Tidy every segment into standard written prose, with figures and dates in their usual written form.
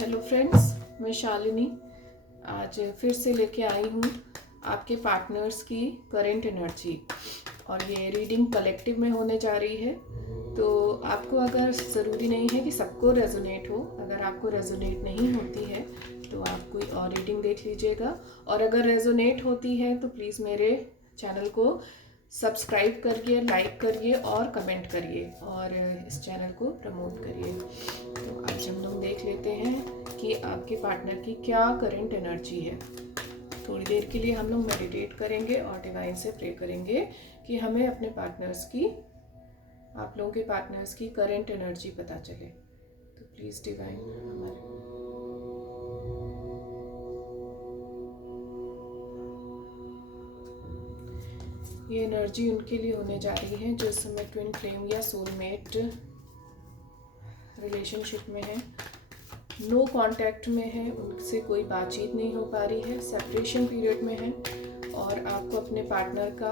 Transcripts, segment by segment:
Hello friends, मैं शालिनी आज फिर से लेके आई हूँ आपके पार्टनर्स की करंट एनर्जी। और ये रीडिंग कलेक्टिव में होने जा रही है। तो आपको अगर ज़रूरी नहीं है कि सबको रेजोनेट हो, अगर आपको रेजोनेट नहीं होती है तो आप कोई और रीडिंग देख लीजिएगा। और अगर रेजोनेट होती है तो प्लीज़ मेरे चैनल को सब्सक्राइब करिए, लाइक करिए और कमेंट करिए और इस चैनल को प्रमोट करिए। तो आज हम लोग देख लेते हैं कि आपके पार्टनर की क्या करंट एनर्जी है। थोड़ी देर के लिए हम लोग मेडिटेट करेंगे और डिवाइन से प्रे करेंगे कि हमें अपने पार्टनर्स की, आप लोगों के पार्टनर्स की करंट एनर्जी पता चले। तो प्लीज़ डिवाइन हमारे ये एनर्जी उनके लिए होने जा रही है जो इस समय ट्विन फ्लेम या सोलमेट रिलेशनशिप में है, नो कांटेक्ट में है, उनसे कोई बातचीत नहीं हो पा रही है, सेपरेशन पीरियड में है और आपको अपने पार्टनर का,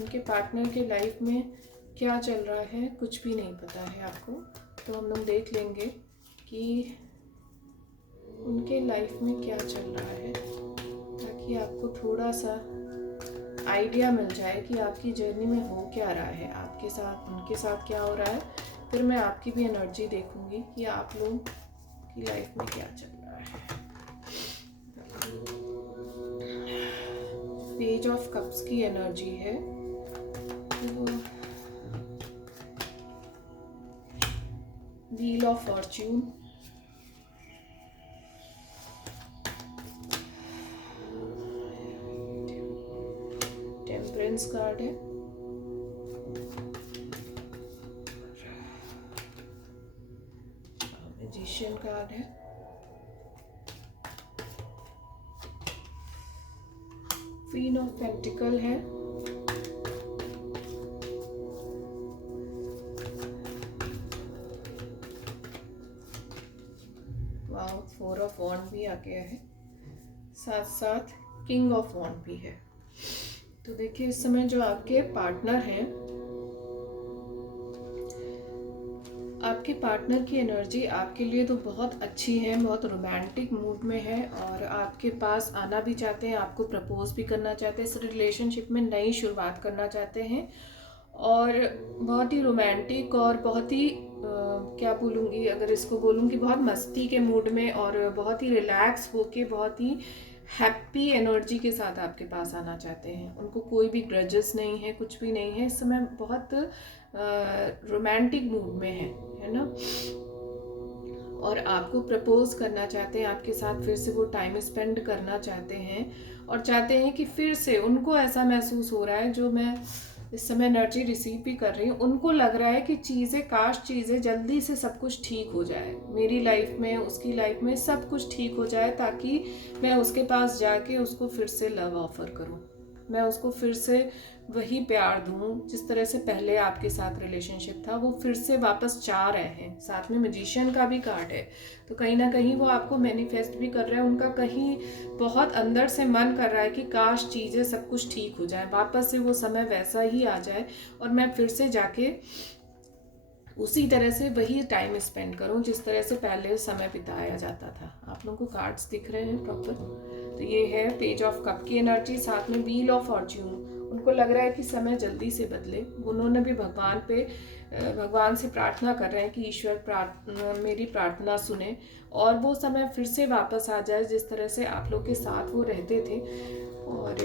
उनके पार्टनर के लाइफ में क्या चल रहा है कुछ भी नहीं पता है आपको। तो हम लोग देख लेंगे कि उनके लाइफ में क्या चल रहा है ताकि आपको थोड़ा सा आइडिया मिल जाए कि आपकी जर्नी में हो क्या रहा है, आपके साथ उनके साथ क्या हो रहा है। फिर मैं आपकी भी एनर्जी देखूंगी कि आप लोग की लाइफ में क्या चल रहा है। पेज ऑफ कप्स की एनर्जी है, wheel of Fortune, temperance card है, मैजिशियन कार्ड है, क्वीन ऑफ पेंटिकल है, वाओ, फोर ऑफ वॉन्ड भी आ गया है, साथ साथ किंग ऑफ वॉन्ड भी है। तो देखिए इस समय जो आपके पार्टनर हैं, आपके पार्टनर की एनर्जी आपके लिए तो बहुत अच्छी है, बहुत रोमांटिक मूड में है और आपके पास आना भी चाहते हैं, आपको प्रपोज भी करना चाहते हैं, इस रिलेशनशिप में नई शुरुआत करना चाहते हैं और बहुत ही रोमांटिक और बहुत ही क्या बोलूँगी, अगर इसको बोलूँगी बहुत मस्ती के मूड में और बहुत ही रिलैक्स होके, बहुत ही हैप्पी एनर्जी के साथ आपके पास आना चाहते हैं। उनको कोई भी ग्रजेस नहीं है, कुछ भी नहीं है, इस समय बहुत रोमांटिक मूड में है ना। और आपको प्रपोज करना चाहते हैं, आपके साथ फिर से वो टाइम स्पेंड करना चाहते हैं और चाहते हैं कि फिर से उनको ऐसा महसूस हो रहा है, जो मैं इस समय एनर्जी रिसीव भी कर रही हूँ, उनको लग रहा है कि काश चीज़ें जल्दी से सब कुछ ठीक हो जाए, मेरी लाइफ में, उसकी लाइफ में सब कुछ ठीक हो जाए ताकि मैं उसके पास जाके उसको फिर से लव ऑफर करूँ, मैं उसको फिर से वही प्यार दूँ जिस तरह से पहले आपके साथ रिलेशनशिप था, वो फिर से वापस चाह रहे हैं। साथ में मैजिशियन का भी कार्ड है, तो कहीं ना कहीं वो आपको मैनिफेस्ट भी कर रहे हैं, उनका कहीं बहुत अंदर से मन कर रहा है कि काश चीज़ें सब कुछ ठीक हो जाए, वापस से वो समय वैसा ही आ जाए और मैं फिर से जाके उसी तरह से वही टाइम स्पेंड करूं जिस तरह से पहले समय बिताया जाता था। आप लोगों को कार्ड्स दिख रहे हैं प्रॉपर? तो ये है पेज ऑफ कप की एनर्जी, साथ में व्हील ऑफ फॉर्च्यून। उनको लग रहा है कि समय जल्दी से बदले, उन्होंने भी भगवान से प्रार्थना कर रहे हैं कि ईश्वर मेरी प्रार्थना सुने और वो समय फिर से वापस आ जाए जिस तरह से आप लोग के साथ वो रहते थे। और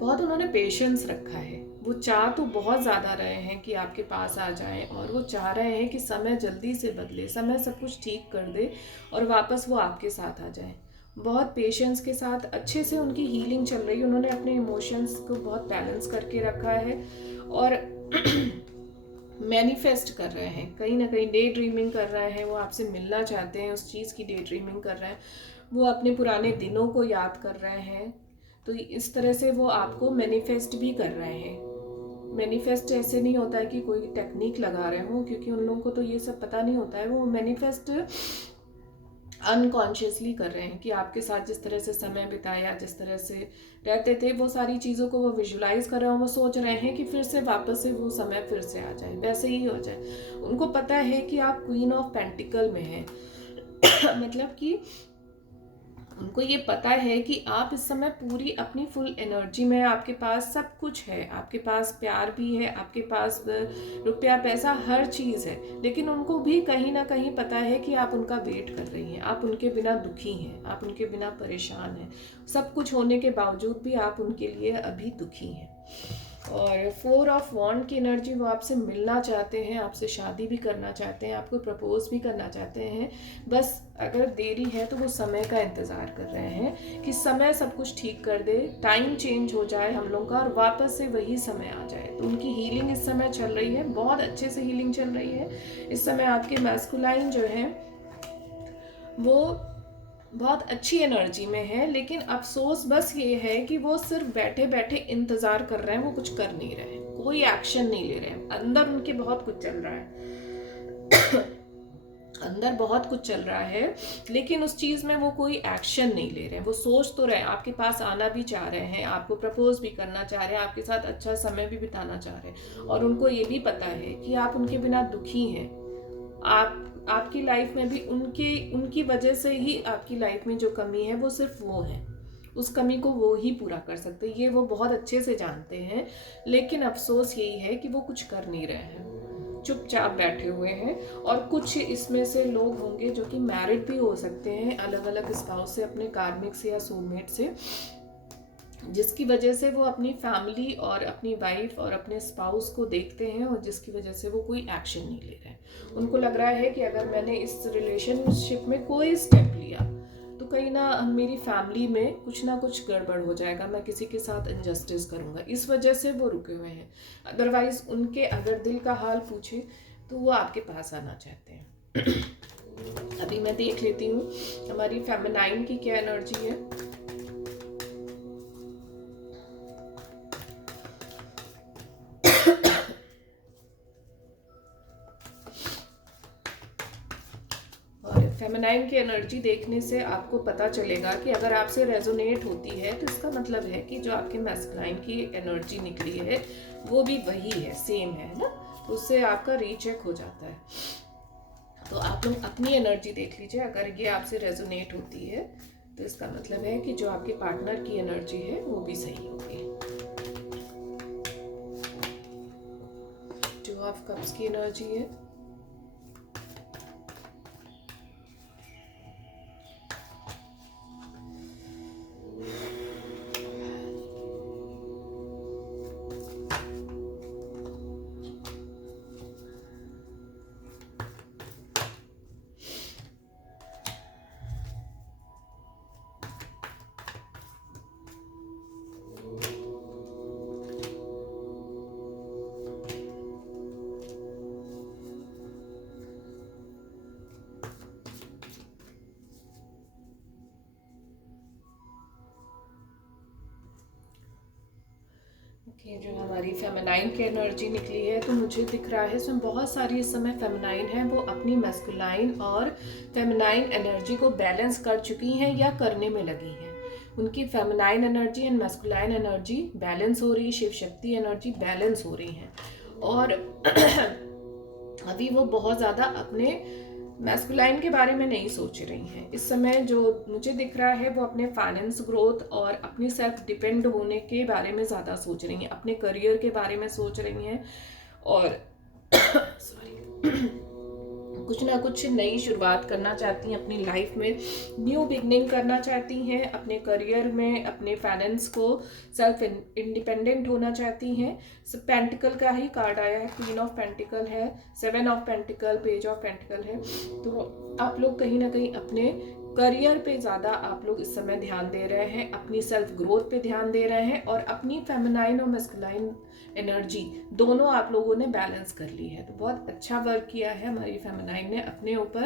बहुत उन्होंने पेशेंस रखा है, वो चाह तो बहुत ज़्यादा रहे हैं कि आपके पास आ जाएं और वो चाह रहे हैं कि समय जल्दी से बदले, समय सब कुछ ठीक कर दे और वापस वो आपके साथ आ जाएं। बहुत पेशेंस के साथ अच्छे से उनकी हीलिंग चल रही है, उन्होंने अपने इमोशंस को बहुत बैलेंस करके रखा है और मैनिफेस्ट कर रहे हैं, कहीं ना कहीं डे ड्रीमिंग कर रहे हैं, वो आपसे मिलना चाहते हैं, उस चीज़ की डे ड्रीमिंग कर रहे हैं, वो अपने पुराने दिनों को याद कर रहे हैं। तो इस तरह से वो आपको मैनिफेस्ट भी कर रहे हैं। मैनिफेस्ट ऐसे नहीं होता है कि कोई टेक्निक लगा रहे हो, क्योंकि उन लोगों को तो ये सब पता नहीं होता है, वो मैनिफेस्ट अनकॉन्शियसली कर रहे हैं कि आपके साथ जिस तरह से समय बिताया, जिस तरह से रहते थे, वो सारी चीज़ों को वो विजुलाइज कर रहे हैं। वो सोच रहे हैं कि फिर से वापस से वो समय फिर से आ जाए, वैसे ही हो जाए। उनको पता है कि आप क्वीन ऑफ पेंटिकल में हैं मतलब कि उनको ये पता है कि आप इस समय पूरी अपनी फुल एनर्जी में, आपके पास सब कुछ है, आपके पास प्यार भी है, आपके पास रुपया पैसा हर चीज़ है, लेकिन उनको भी कहीं ना कहीं पता है कि आप उनका वेट कर रही हैं, आप उनके बिना दुखी हैं, आप उनके बिना परेशान हैं। सब कुछ होने के बावजूद भी आप उनके लिए अभी दुखी हैं। और 4 ऑफ वॉन्ड की एनर्जी, वो आपसे मिलना चाहते हैं, आपसे शादी भी करना चाहते हैं, आपको प्रपोज भी करना चाहते हैं। बस अगर देरी है तो वो समय का इंतज़ार कर रहे हैं कि समय सब कुछ ठीक कर दे, टाइम चेंज हो जाए हम लोग का और वापस से वही समय आ जाए। तो उनकी हीलिंग इस समय चल रही है, बहुत अच्छे से हीलिंग चल रही है इस समय। आपके मैस्कुलाइन जो है वो बहुत अच्छी एनर्जी में है, लेकिन अफसोस बस ये है कि वो सिर्फ बैठे बैठे इंतज़ार कर रहे हैं, वो कुछ कर नहीं रहे हैं, कोई एक्शन नहीं ले रहे हैं। अंदर उनके बहुत कुछ चल रहा है अंदर बहुत कुछ चल रहा है, लेकिन उस चीज़ में वो कोई एक्शन नहीं ले रहे हैं। वो सोच तो रहे हैं, आपके पास आना भी चाह रहे हैं, आपको प्रपोज भी करना चाह रहे हैं, आपके साथ अच्छा समय भी बिताना चाह रहे हैं, और उनको ये भी पता है कि आप उनके बिना दुखी हैं। आपकी लाइफ में भी उनकी वजह से ही आपकी लाइफ में जो कमी है वो सिर्फ वो है, उस कमी को वो ही पूरा कर सकते हैं, ये वो बहुत अच्छे से जानते हैं। लेकिन अफसोस यही है कि वो कुछ कर नहीं रहे हैं, चुपचाप बैठे हुए हैं। और कुछ इसमें से लोग होंगे जो कि मैरिड भी हो सकते हैं अलग अलग स्पाउस से, अपने कार्मिक से या सोलमेट से, जिसकी वजह से वो अपनी फैमिली और अपनी वाइफ और अपने स्पाउस को देखते हैं, और जिसकी वजह से वो कोई एक्शन नहीं ले रहे हैं। उनको लग रहा है कि अगर मैंने इस रिलेशनशिप में कोई स्टेप लिया तो कहीं ना मेरी फैमिली में कुछ ना कुछ गड़बड़ हो जाएगा, मैं किसी के साथ इनजस्टिस करूँगा, इस वजह से वो रुके हुए हैं। अदरवाइज उनके अगर दिल का हाल पूछे तो वो आपके पास आना चाहते हैं। अभी मैं देख लेती हूँ हमारी फेमिनाइन की क्या एनर्जी है। फेमिनाइन की एनर्जी देखने से आपको पता चलेगा कि अगर आपसे रेजोनेट होती है तो इसका मतलब है कि जो आपके मैस्कुलाइन की एनर्जी निकली है वो भी वही है, सेम है ना, तो उससे आपका रीचेक हो जाता है। तो आप लोग अपनी एनर्जी देख लीजिए, अगर ये आपसे रेजोनेट होती है तो इसका मतलब है कि जो आपके पार्टनर की एनर्जी है वो भी सही होगी। जो ऑफ कप्स की एनर्जी है, कि जो हमारी फेमिनाइन की एनर्जी निकली है, तो मुझे दिख रहा है इसमें बहुत सारी इस समय फेमिनाइन है, वो अपनी मैस्कुलाइन और फेमिनाइन एनर्जी को बैलेंस कर चुकी हैं या करने में लगी हैं। उनकी feminine energy and masculine energy balance हो रही है, शिव शक्ति एनर्जी बैलेंस हो रही है। और अभी वो बहुत ज़्यादा अपने मैस्कुलाइन के बारे में नहीं सोच रही हैं इस समय। जो मुझे दिख रहा है वो अपने फाइनेंस ग्रोथ और अपनी सेल्फ डिपेंड होने के बारे में ज़्यादा सोच रही हैं, अपने करियर के बारे में सोच रही हैं, और सॉरी कुछ ना कुछ नई शुरुआत करना चाहती हैं अपनी लाइफ में, न्यू बिगनिंग करना चाहती हैं अपने करियर में, अपने फाइनेंस को सेल्फ इंडिपेंडेंट होना चाहती हैं। पेंटिकल का ही कार्ड आया है, क्वीन ऑफ पेंटिकल है, 7 of pentacle, page of pentacle है। तो आप लोग कहीं ना कहीं अपने करियर पे ज़्यादा आप लोग इस समय ध्यान दे रहे हैं, अपनी सेल्फ ग्रोथ पे ध्यान दे रहे हैं, और अपनी फेमिनाइन और मैस्कुलाइन एनर्जी दोनों आप लोगों ने बैलेंस कर ली है। तो बहुत अच्छा वर्क किया है हमारी फेमिनाइन ने अपने ऊपर।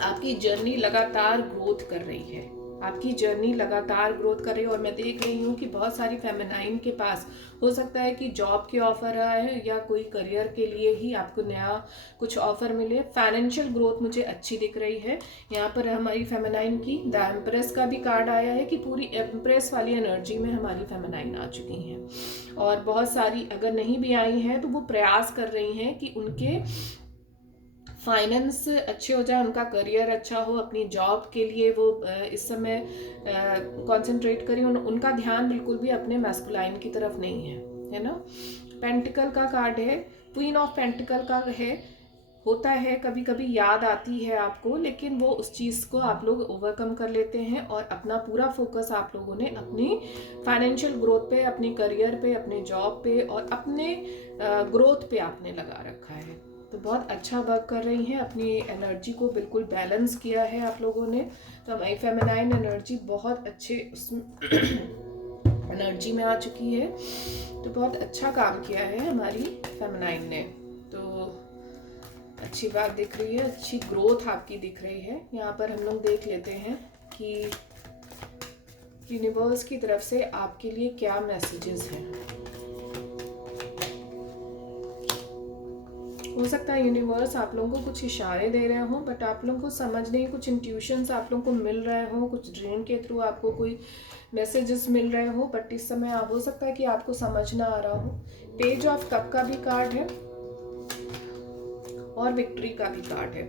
आपकी जर्नी लगातार ग्रोथ कर रही है, आपकी जर्नी लगातार ग्रोथ कर रही है। और मैं देख रही हूँ कि बहुत सारी फेमिनाइन के पास हो सकता है कि जॉब के ऑफर आए हैं या कोई करियर के लिए ही आपको नया कुछ ऑफर मिले। फाइनेंशियल ग्रोथ मुझे अच्छी दिख रही है। यहाँ पर हमारी फेमिनाइन की द एम्प्रेस का भी कार्ड आया है कि पूरी एम्प्रेस वाली एनर्जी में हमारी फेमिनाइन आ चुकी हैं। और बहुत सारी अगर नहीं भी आई हैं तो वो प्रयास कर रही हैं कि उनके फाइनेंस अच्छे हो जाए, उनका करियर अच्छा हो, अपनी जॉब के लिए वो इस समय कंसंट्रेट करें। उनका ध्यान बिल्कुल भी अपने मैस्कुलाइन की तरफ नहीं है ना। पेंटिकल का कार्ड है, क्वीन ऑफ पेंटिकल का है। होता है कभी कभी याद आती है आपको, लेकिन वो उस चीज़ को आप लोग ओवरकम कर लेते हैं और अपना पूरा फोकस आप लोगों ने अपनी फाइनेंशियल ग्रोथ पे, अपनी करियर पे, अपने जॉब पे और अपने ग्रोथ पे आपने लगा रखा है। तो बहुत अच्छा वर्क कर रही हैं, अपनी एनर्जी को बिल्कुल बैलेंस किया है आप लोगों ने। तो हमारी फेमिनाइन एनर्जी बहुत अच्छे उसमें एनर्जी में आ चुकी है। तो बहुत अच्छा काम किया है हमारी फेमिनाइन ने। तो अच्छी बात दिख रही है, अच्छी ग्रोथ आपकी दिख रही है। यहाँ पर हम लोग देख लेते हैं कि यूनिवर्स की तरफ से आपके लिए क्या मैसेजेस हैं। हो सकता है यूनिवर्स आप लोगों को कुछ इशारे दे रहे हो, बट आप लोगों को समझ नहीं, कुछ इंट्यूशंस आप लोगों को मिल रहे हो, कुछ ड्रीम के थ्रू आपको कोई मैसेजेस मिल रहे हो, बट इस समय हो सकता है कि आपको समझ ना आ रहा हो। पेज ऑफ कप का भी कार्ड है और विक्ट्री का भी कार्ड है।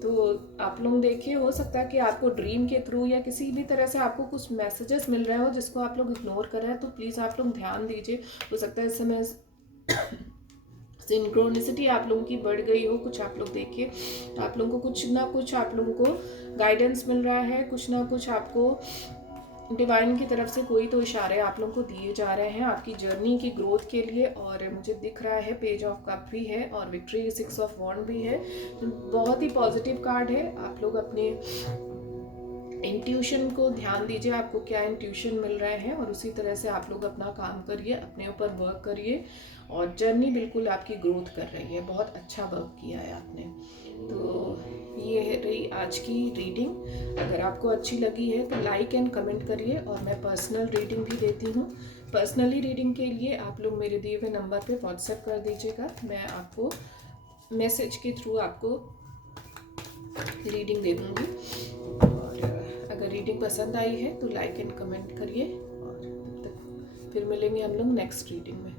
तो आप लोग देखिए, हो सकता है कि आपको ड्रीम के थ्रू या किसी भी तरह से आपको कुछ मैसेजेस मिल रहे हो जिसको आप लोग इग्नोर कर रहे हैं। तो प्लीज़ आप लोग ध्यान दीजिए। हो सकता है इस समय सिंक्रोनिसिटी आप लोगों की बढ़ गई हो। कुछ आप लोग देखिए, आप लोगों को कुछ ना कुछ आप लोगों को गाइडेंस मिल रहा है, कुछ ना कुछ आपको डिवाइन की तरफ से कोई तो इशारे आप लोगों को दिए जा रहे हैं आपकी जर्नी की ग्रोथ के लिए। और मुझे दिख रहा है पेज ऑफ कप भी है और विक्ट्री 6 ऑफ वॉन्ड भी है। तो बहुत ही पॉजिटिव कार्ड है। आप लोग अपने इंट्यूशन को ध्यान दीजिए, आपको क्या इंट्यूशन मिल रहे हैं और उसी तरह से आप लोग अपना काम करिए, अपने ऊपर वर्क करिए। और जर्नी बिल्कुल आपकी ग्रोथ कर रही है। बहुत अच्छा वर्क किया है आपने। तो ये है रही आज की रीडिंग। अगर आपको अच्छी लगी है तो लाइक एंड कमेंट करिए। और मैं पर्सनल रीडिंग भी देती हूँ। पर्सनली रीडिंग के लिए आप लोग मेरे दिए हुए नंबर पे व्हाट्सएप कर दीजिएगा। मैं आपको मैसेज के थ्रू आपको रीडिंग दे दूँगी। और अगर रीडिंग पसंद आई है तो लाइक एंड कमेंट करिए। और तब तक फिर मिलेंगे हम लोग नेक्स्ट रीडिंग में।